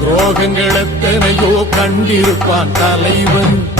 துரோகங்கள் எத்தனையோ கண்டிருப்பான் தலைவன்.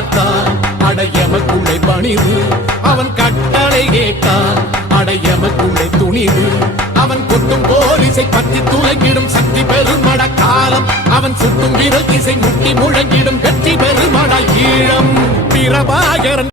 பார்த்தான். அடையமக்குள்ளே பணிவு. அவன் கட்டளை கேட்டான். அடையமக்குள்ளே துணிவு. அவன் கொட்டும் போலிசை பற்றி துலங்கிடும் சக்தி பெருமட காலம். அவன் சுட்டும் விரல் திசை முட்டி முழங்கிடும் வெற்றி பெருமட ஈழம். பிரபாகரன்